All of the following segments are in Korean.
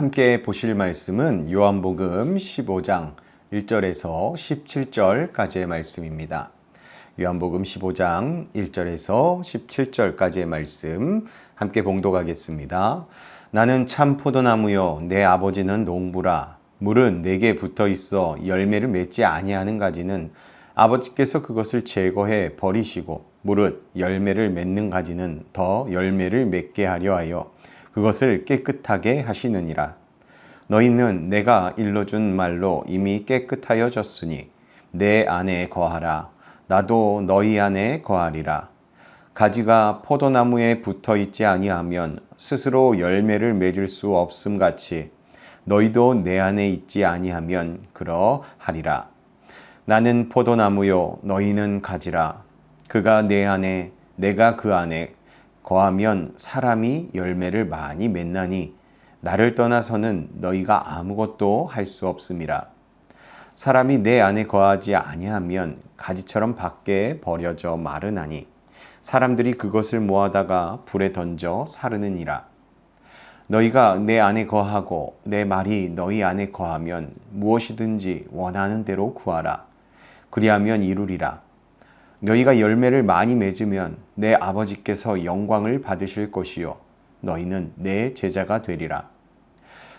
함께 보실 말씀은 요한복음 15장 1절에서 17절까지의 말씀입니다. 요한복음 15장 1절에서 17절까지의 말씀 함께 봉독하겠습니다. 나는 참 포도나무요 내 아버지는 농부라. 물은 내게 붙어 있어 열매를 맺지 아니하는 가지는 아버지께서 그것을 제거해 버리시고 무릇 열매를 맺는 가지는 더 열매를 맺게 하려 하여 그것을 깨끗하게 하시느니라. 너희는 내가 일러준 말로 이미 깨끗하여졌으니 내 안에 거하라. 나도 너희 안에 거하리라. 가지가 포도나무에 붙어 있지 아니하면 스스로 열매를 맺을 수 없음 같이 너희도 내 안에 있지 아니하면 그러하리라. 나는 포도나무요 너희는 가지라. 그가 내 안에 내가 그 안에 거하면 사람이 열매를 많이 맺나니 나를 떠나서는 너희가 아무것도 할 수 없음이라. 사람이 내 안에 거하지 아니하면 가지처럼 밖에 버려져 마르나니 사람들이 그것을 모아다가 불에 던져 사르느니라. 너희가 내 안에 거하고 내 말이 너희 안에 거하면 무엇이든지 원하는 대로 구하라. 그리하면 이루리라. 너희가 열매를 많이 맺으면 내 아버지께서 영광을 받으실 것이요 너희는 내 제자가 되리라.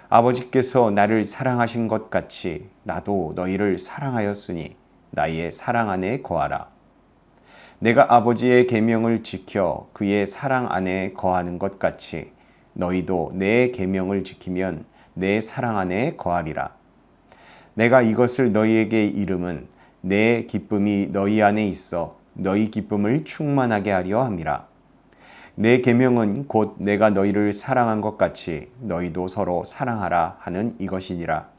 아버지께서 나를 사랑하신 것 같이 나도 너희를 사랑하였으니 나의 사랑 안에 거하라. 내가 아버지의 계명을 지켜 그의 사랑 안에 거하는 것 같이 너희도 내 계명을 지키면 내 사랑 안에 거하리라. 내가 이것을 너희에게 이름은 내 기쁨이 너희 안에 있어 너희 기쁨을 충만하게 하려 함이라. 내 계명은 곧 내가 너희를 사랑한 것 같이 너희도 서로 사랑하라 하는 이것이니라.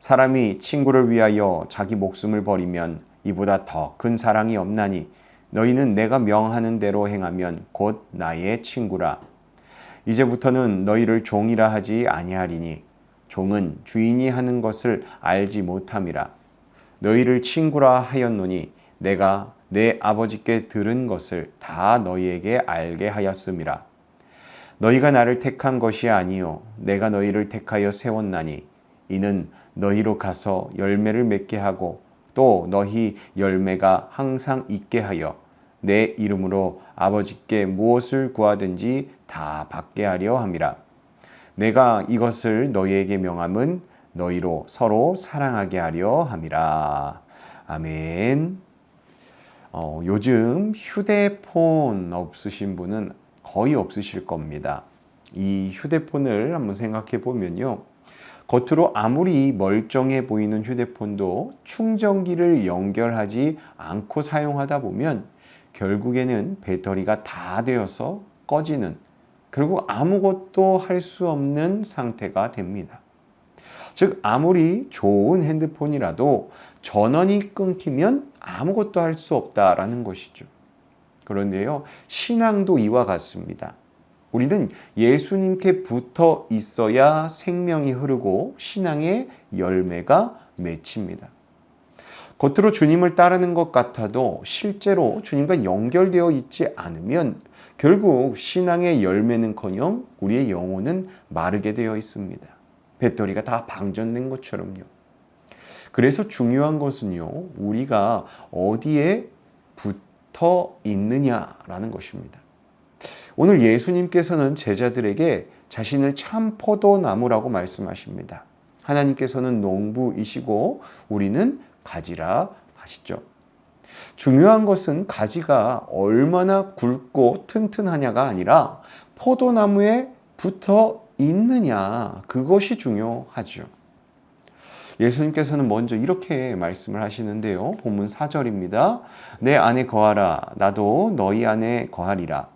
사람이 친구를 위하여 자기 목숨을 버리면 이보다 더 큰 사랑이 없나니 너희는 내가 명하는 대로 행하면 곧 나의 친구라. 이제부터는 너희를 종이라 하지 아니하리니 종은 주인이 하는 것을 알지 못함이라. 너희를 친구라 하였노니 내가 내 아버지께 들은 것을 다 너희에게 알게 하였음이라. 너희가 나를 택한 것이 아니요 내가 너희를 택하여 세웠나니 이는 너희로 가서 열매를 맺게 하고 또 너희 열매가 항상 있게 하여 내 이름으로 아버지께 무엇을 구하든지 다 받게 하려 함이라. 내가 이것을 너희에게 명함은 너희로 서로 사랑하게 하려 함이라. 아멘. 요즘 휴대폰 없으신 분은 거의 없으실 겁니다. 이 휴대폰을 한번 생각해 보면요. 겉으로 아무리 멀쩡해 보이는 휴대폰도 충전기를 연결하지 않고 사용하다 보면 결국에는 배터리가 다 되어서 꺼지는, 결국 아무것도 할 수 없는 상태가 됩니다. 즉 아무리 좋은 핸드폰이라도 전원이 끊기면 아무것도 할 수 없다라는 것이죠. 그런데요, 신앙도 이와 같습니다. 우리는 예수님께 붙어 있어야 생명이 흐르고 신앙의 열매가 맺힙니다. 겉으로 주님을 따르는 것 같아도 실제로 주님과 연결되어 있지 않으면 결국 신앙의 열매는커녕 우리의 영혼은 마르게 되어 있습니다. 배터리가 다 방전된 것처럼요. 그래서 중요한 것은요, 우리가 어디에 붙어 있느냐라는 것입니다. 오늘 예수님께서는 제자들에게 자신을 참 포도나무라고 말씀하십니다. 하나님께서는 농부이시고 우리는 가지라 하시죠. 중요한 것은 가지가 얼마나 굵고 튼튼하냐가 아니라 포도나무에 붙어 있느냐, 그것이 중요하죠. 예수님께서는 먼저 이렇게 말씀을 하시는데요. 본문 4절입니다. 내 안에 거하라. 나도 너희 안에 거하리라.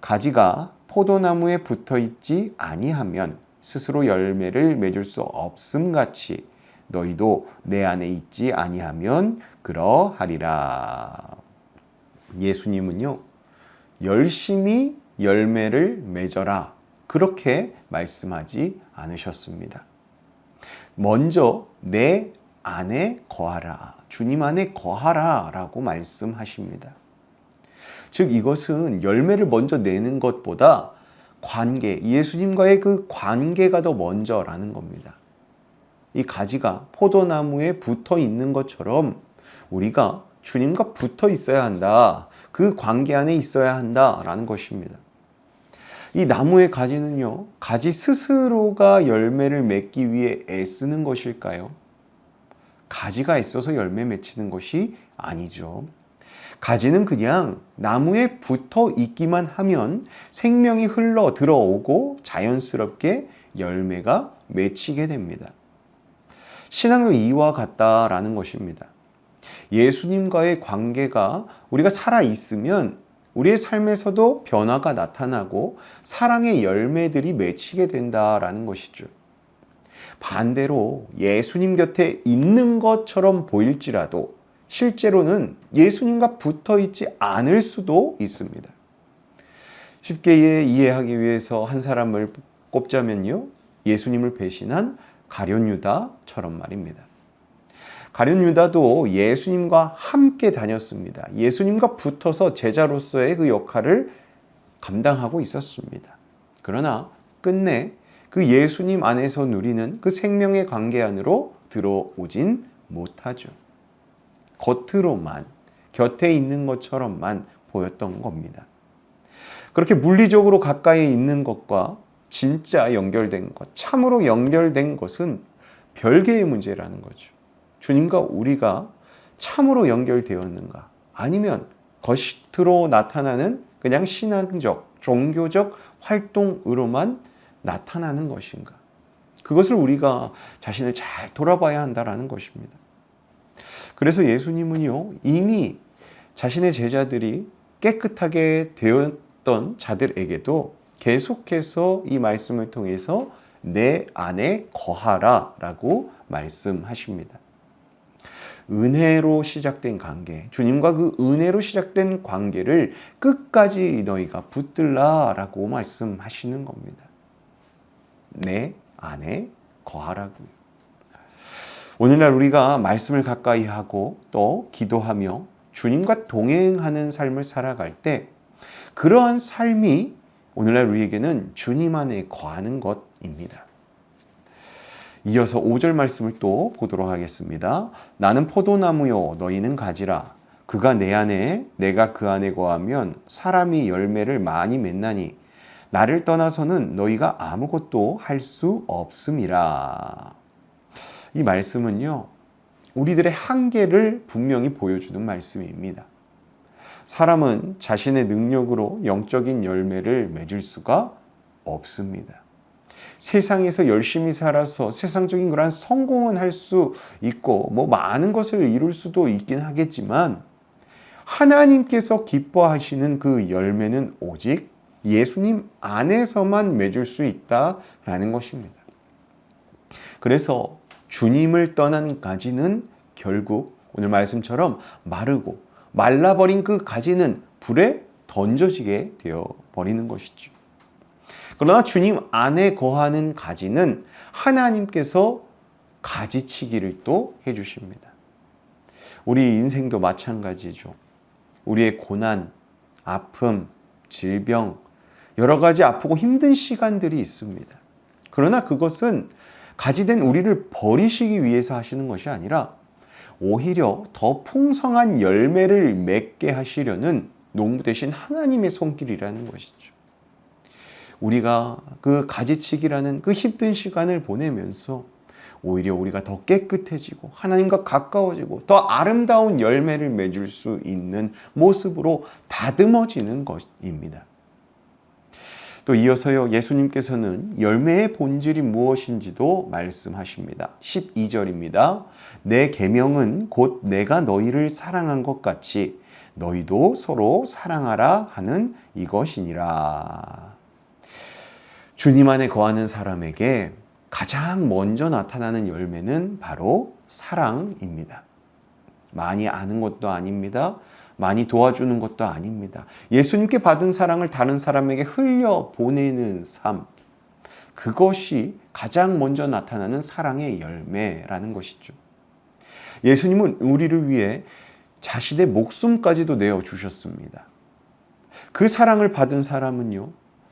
가지가 포도나무에 붙어 있지 아니하면 스스로 열매를 맺을 수 없음같이 너희도 내 안에 있지 아니하면 그러하리라. 예수님은요, 열심히 열매를 맺어라, 그렇게 말씀하지 않으셨습니다. 먼저 내 안에 거하라, 주님 안에 거하라 라고 말씀하십니다. 즉 이것은 열매를 먼저 내는 것보다 관계, 예수님과의 그 관계가 더 먼저라는 겁니다. 이 가지가 포도나무에 붙어 있는 것처럼 우리가 주님과 붙어 있어야 한다. 그 관계 안에 있어야 한다라는 것입니다. 이 나무의 가지는요, 가지 스스로가 열매를 맺기 위해 애쓰는 것일까요? 가지가 있어서 열매 맺히는 것이 아니죠. 가지는 그냥 나무에 붙어 있기만 하면 생명이 흘러 들어오고 자연스럽게 열매가 맺히게 됩니다. 신앙도 이와 같다라는 것입니다. 예수님과의 관계가 우리가 살아있으면 우리의 삶에서도 변화가 나타나고 사랑의 열매들이 맺히게 된다라는 것이죠. 반대로 예수님 곁에 있는 것처럼 보일지라도 실제로는 예수님과 붙어 있지 않을 수도 있습니다. 쉽게 이해하기 위해서 한 사람을 꼽자면요, 예수님을 배신한 가룟 유다처럼 말입니다. 가룟 유다도 예수님과 함께 다녔습니다. 예수님과 붙어서 제자로서의 그 역할을 감당하고 있었습니다. 그러나 끝내 그 예수님 안에서 누리는 그 생명의 관계 안으로 들어오진 못하죠. 겉으로만, 곁에 있는 것처럼만 보였던 겁니다. 그렇게 물리적으로 가까이 있는 것과 진짜 연결된 것, 참으로 연결된 것은 별개의 문제라는 거죠. 주님과 우리가 참으로 연결되었는가? 아니면 겉으로 나타나는 그냥 신앙적, 종교적 활동으로만 나타나는 것인가? 그것을 우리가 자신을 잘 돌아봐야 한다는 것입니다. 그래서 예수님은요, 이미 자신의 제자들이 깨끗하게 되었던 자들에게도 계속해서 이 말씀을 통해서 내 안에 거하라 라고 말씀하십니다. 은혜로 시작된 관계, 주님과 그 은혜로 시작된 관계를 끝까지 너희가 붙들라 라고 말씀하시는 겁니다. 내 안에 거하라고요. 오늘날 우리가 말씀을 가까이 하고 또 기도하며 주님과 동행하는 삶을 살아갈 때 그러한 삶이 오늘날 우리에게는 주님 안에 거하는 것입니다. 이어서 5절 말씀을 또 보도록 하겠습니다. 나는 포도나무요 너희는 가지라. 그가 내 안에 내가 그 안에 거하면 사람이 열매를 많이 맺나니 나를 떠나서는 너희가 아무것도 할 수 없음이라. 이 말씀은요, 우리들의 한계를 분명히 보여주는 말씀입니다. 사람은 자신의 능력으로 영적인 열매를 맺을 수가 없습니다. 세상에서 열심히 살아서 세상적인 그런 성공은 할 수 있고 많은 것을 이룰 수도 있긴 하겠지만 하나님께서 기뻐하시는 그 열매는 오직 예수님 안에서만 맺을 수 있다라는 것입니다. 그래서 주님을 떠난 가지는 결국 오늘 말씀처럼 마르고 말라버린 그 가지는 불에 던져지게 되어 버리는 것이죠. 그러나 주님 안에 거하는 가지는 하나님께서 가지치기를 또 해주십니다. 우리 인생도 마찬가지죠. 우리의 고난, 아픔, 질병, 여러 가지 아프고 힘든 시간들이 있습니다. 그러나 그것은 가지된 우리를 버리시기 위해서 하시는 것이 아니라 오히려 더 풍성한 열매를 맺게 하시려는 농부 되신 하나님의 손길이라는 것이죠. 우리가 그 가지치기라는 그 힘든 시간을 보내면서 오히려 우리가 더 깨끗해지고 하나님과 가까워지고 더 아름다운 열매를 맺을 수 있는 모습으로 다듬어지는 것입니다. 또 이어서요, 예수님께서는 열매의 본질이 무엇인지도 말씀하십니다. 12절입니다. 내 계명은 곧 내가 너희를 사랑한 것 같이 너희도 서로 사랑하라 하는 이것이니라. 주님 안에 거하는 사람에게 가장 먼저 나타나는 열매는 바로 사랑입니다. 많이 아는 것도 아닙니다. 많이 도와주는 것도 아닙니다. 예수님께 받은 사랑을 다른 사람에게 흘려보내는 삶, 그것이 가장 먼저 나타나는 사랑의 열매라는 것이죠. 예수님은 우리를 위해 자신의 목숨까지도 내어주셨습니다. 그 사랑을 받은 사람은요,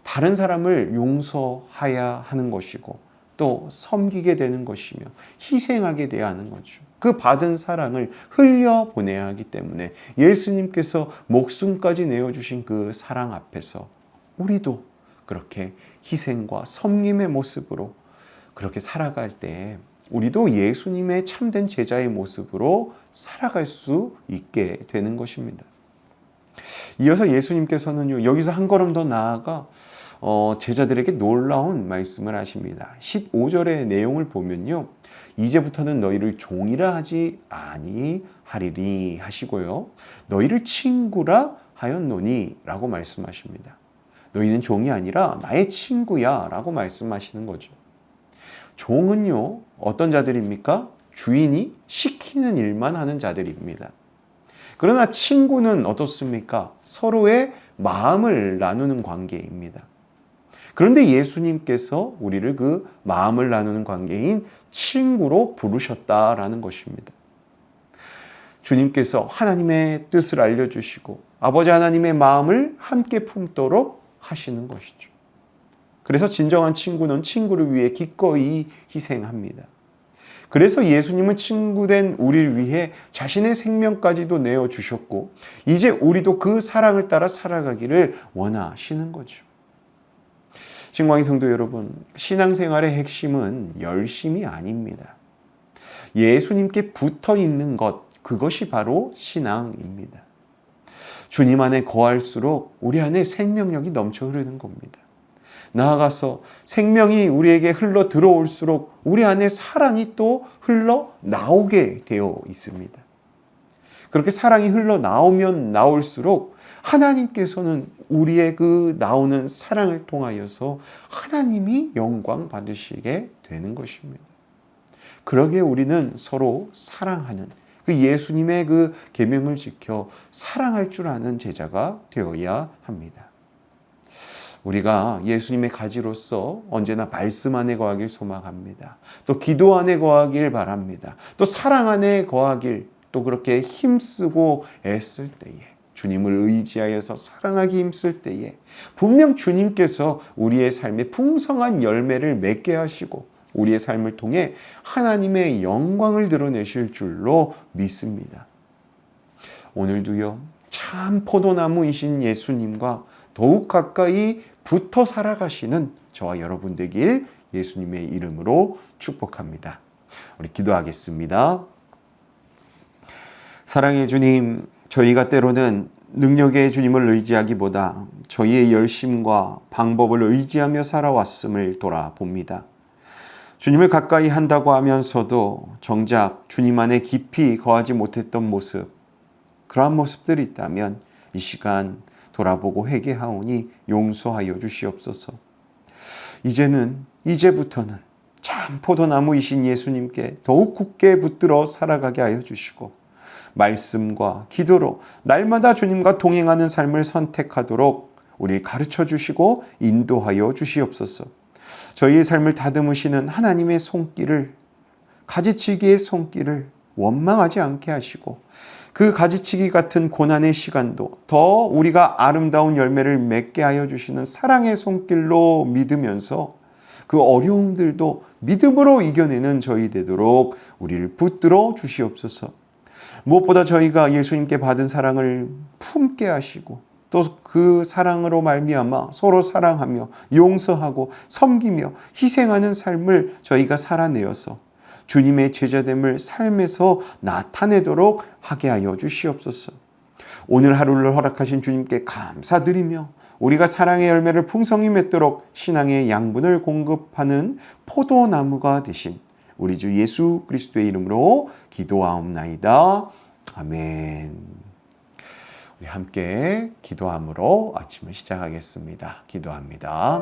다른 사람을 용서해야 하는 것이고 또 섬기게 되는 것이며 희생하게 돼야 하는 거죠. 그 받은 사랑을 흘려보내야 하기 때문에 예수님께서 목숨까지 내어주신 그 사랑 앞에서 우리도 그렇게 희생과 섬김의 모습으로 그렇게 살아갈 때 우리도 예수님의 참된 제자의 모습으로 살아갈 수 있게 되는 것입니다. 이어서 예수님께서는요, 여기서 한 걸음 더 나아가 제자들에게 놀라운 말씀을 하십니다. 15절의 내용을 보면요, 이제부터는 너희를 종이라 하지 아니하리리 하시고요, 너희를 친구라 하였노니 라고 말씀하십니다. 너희는 종이 아니라 나의 친구야 라고 말씀하시는 거죠. 종은요, 어떤 자들입니까? 주인이 시키는 일만 하는 자들입니다. 그러나 친구는 어떻습니까? 서로의 마음을 나누는 관계입니다. 그런데 예수님께서 우리를 그 마음을 나누는 관계인 친구로 부르셨다라는 것입니다. 주님께서 하나님의 뜻을 알려주시고 아버지 하나님의 마음을 함께 품도록 하시는 것이죠. 그래서 진정한 친구는 친구를 위해 기꺼이 희생합니다. 그래서 예수님은 친구된 우리를 위해 자신의 생명까지도 내어주셨고 이제 우리도 그 사랑을 따라 살아가기를 원하시는 거죠. 신광희 성도 여러분, 신앙생활의 핵심은 열심이 아닙니다. 예수님께 붙어 있는 것, 그것이 바로 신앙입니다. 주님 안에 거할수록 우리 안에 생명력이 넘쳐 흐르는 겁니다. 나아가서 생명이 우리에게 흘러 들어올수록 우리 안에 사랑이 또 흘러 나오게 되어 있습니다. 그렇게 사랑이 흘러 나오면 나올수록 하나님께서는 우리의 그 나오는 사랑을 통하여서 하나님이 영광 받으시게 되는 것입니다. 그러기에 우리는 서로 사랑하는 그 예수님의 그 계명을 지켜 사랑할 줄 아는 제자가 되어야 합니다. 우리가 예수님의 가지로서 언제나 말씀 안에 거하길 소망합니다. 또 기도 안에 거하길 바랍니다. 또 사랑 안에 거하길 또 그렇게 힘쓰고 애쓸 때에 주님을 의지하여서 사랑하기 힘쓸 때에 분명 주님께서 우리의 삶에 풍성한 열매를 맺게 하시고 우리의 삶을 통해 하나님의 영광을 드러내실 줄로 믿습니다. 오늘도요, 참 포도나무이신 예수님과 더욱 가까이 붙어 살아가시는 저와 여러분 되길 예수님의 이름으로 축복합니다. 우리 기도하겠습니다. 사랑의 주님, 저희가 때로는 능력의 주님을 의지하기보다 저희의 열심과 방법을 의지하며 살아왔음을 돌아봅니다. 주님을 가까이 한다고 하면서도 정작 주님 안에 깊이 거하지 못했던 모습, 그러한 모습들이 있다면 이 시간 돌아보고 회개하오니 용서하여 주시옵소서. 이제부터는 참 포도나무이신 예수님께 더욱 굳게 붙들어 살아가게 하여 주시고 말씀과 기도로 날마다 주님과 동행하는 삶을 선택하도록 우리 가르쳐 주시고 인도하여 주시옵소서. 저희의 삶을 다듬으시는 하나님의 손길을, 가지치기의 손길을 원망하지 않게 하시고 그 가지치기 같은 고난의 시간도 더 우리가 아름다운 열매를 맺게 하여 주시는 사랑의 손길로 믿으면서 그 어려움들도 믿음으로 이겨내는 저희 되도록 우리를 붙들어 주시옵소서. 무엇보다 저희가 예수님께 받은 사랑을 품게 하시고 또 그 사랑으로 말미암아 서로 사랑하며 용서하고 섬기며 희생하는 삶을 저희가 살아내어서 주님의 제자됨을 삶에서 나타내도록 하게 하여 주시옵소서. 오늘 하루를 허락하신 주님께 감사드리며 우리가 사랑의 열매를 풍성히 맺도록 신앙의 양분을 공급하는 포도나무가 되신 우리 주 예수 그리스도의 이름으로 기도하옵나이다. 아멘. 우리 함께 기도함으로 아침을 시작하겠습니다. 기도합니다.